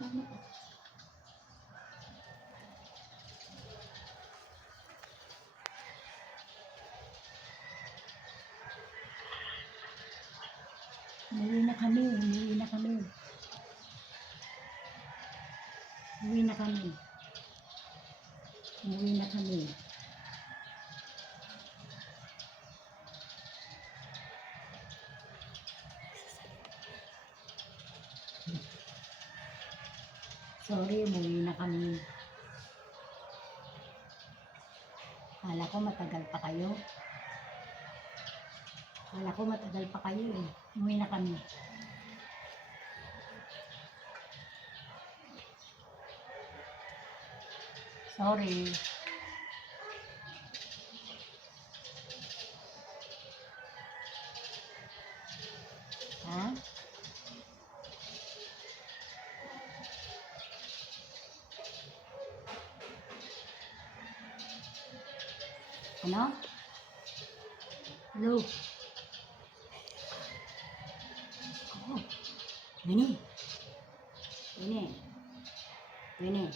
Umuwi na kami, umuwi na kami. Umuwi na kami. Umuwi na kami. Sorry, umuwi na kami. Kala ko matagal pa kayo. Kala ko matagal pa kayo eh. Umuwi na kami. Sorry. Ha? Ano? Hello? Oh. Winnie. Winnie. Winnie.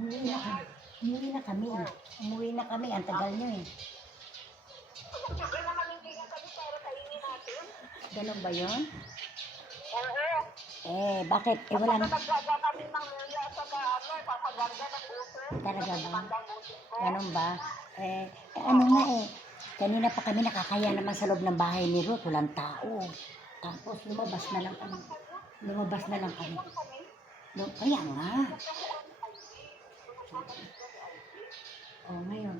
Umuwi na kami. Umuwi na kami. Umuwi na kami. Ang tagal nyo eh. Ganun ba yun? Eh, bakit? Eh, wala na. Talaga ba? Ganun ba? Ano nga eh. Kanina pa kami nakakaya naman sa loob ng bahay ni Ruth. Walang tao. Tapos lumabas na lang kami. Lumabas na lang kami. Kaya nga. Oh, ngayon.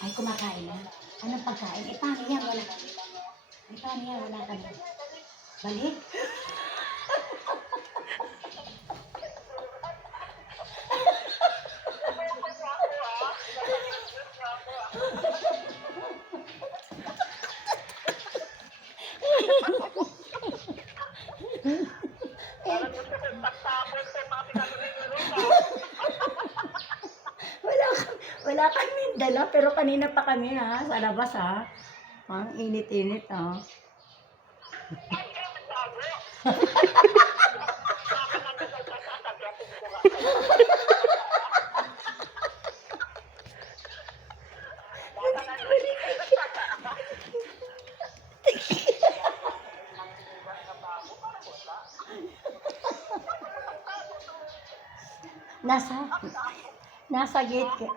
Ay, kumakain na. Anong pagkain? Eh, paano yan? Wala. Eh, paano yan? Wala kami. Balik? Wala kaming dala, pero kanina pa kami ha, sa labas ha. Ang init-init ha.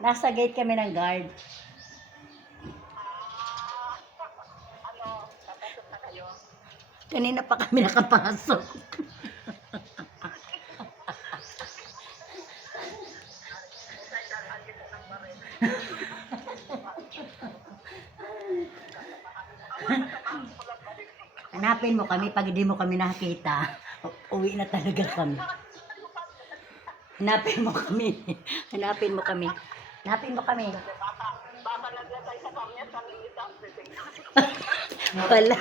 Nasa gate kami ng guard. Kanina pa kami nakapasok. Hanapin mo kami, pag hindi mo kami nakita, uwi na talaga kami. Hanapin mo kami. Hanapin mo kami. Hanapin mo kami. Wala.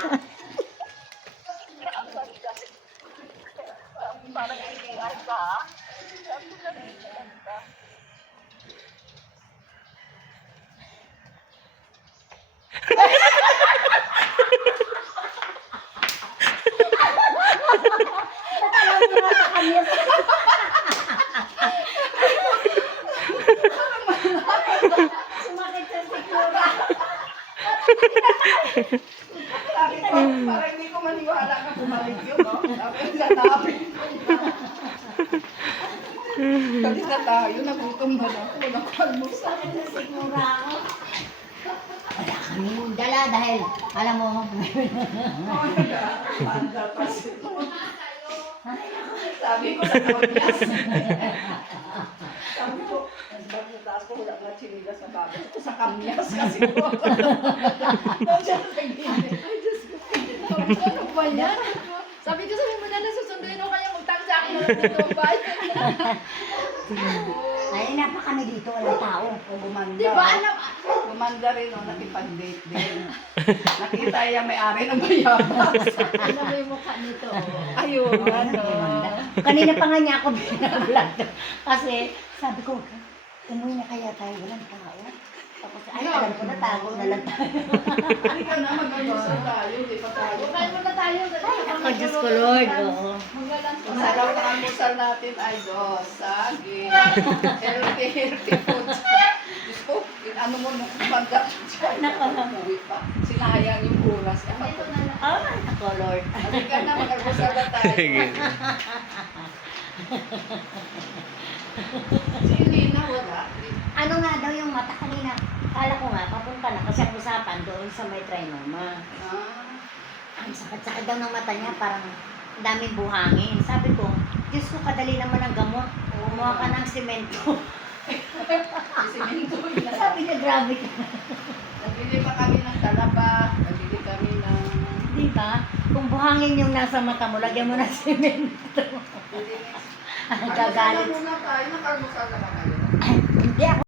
Parang hindi ko maniwala na bumalik yun, no? Sabi, lalapin ko na. Kasi na tayo, nagutom na lang. Walang kalmusan. Sigura ako. Wala kaming dala dahil, alam mo, Banda kasi. ay, naku, Sabi ko, nagpapyas. Sabi ko, bag sa taas ko, wala nga chinilas sa bago. Ito sa kamyas kasi po ako. Nandiyan sa gilid. Ay, Diyos ko. Ano ba yan? Sabi ko, sabi mo na nasusunduin ako kaya magtang sa akin ng dito ang bahay. Ay, napa kami dito, walang tao. O, gumanda. Di ba alam? Gumanda rin, o, nakipag-date din. Nakita yung may-ari ng bayabas. Ano ba yung mukha nito? Ayun, ano. Kanina pa nga niya ako binablog. Kasi sabi ko, umuwi na kaya tayo, walang tao. Tapos, ay, alam ko na, tago na lang tayo. Halika na, mag-ayusan tayo. Di pa tayo. Bukain mo na tayo. Ako, Diyos ko, Lord. Oo. Magalan Ang sarap ng almusal natin ay saging. Healthy food. Diyos ko, ano mo nung kumanda dyan. Umuwi pa. Sinayang yung oras. Dito na lang. Oh, ako, Lord. Halika na, mag-almusal na tayo. Si Lina, wala. Ano nga daw yung mata kanina? Kala ko nga, papunta na kasi ang usapan doon sa may trinoma. Ah, Ang sakit-sakit daw ng mata niya, parang daming buhangin. Sabi ko, Diyos ko, kadali naman ang gamot. Kumuha ka ng simento. si Minto yun. Sabi niya, grabe ka. Nabili pa kami ng talaba. Nabili kami ng... Di ba? Kung buhangin yung nasa mata mo, lagyan mo ng simento. Nabili Ang Almusal na gagalit. muna tayo. Nakalmusal na ba kayo? Hindi ako.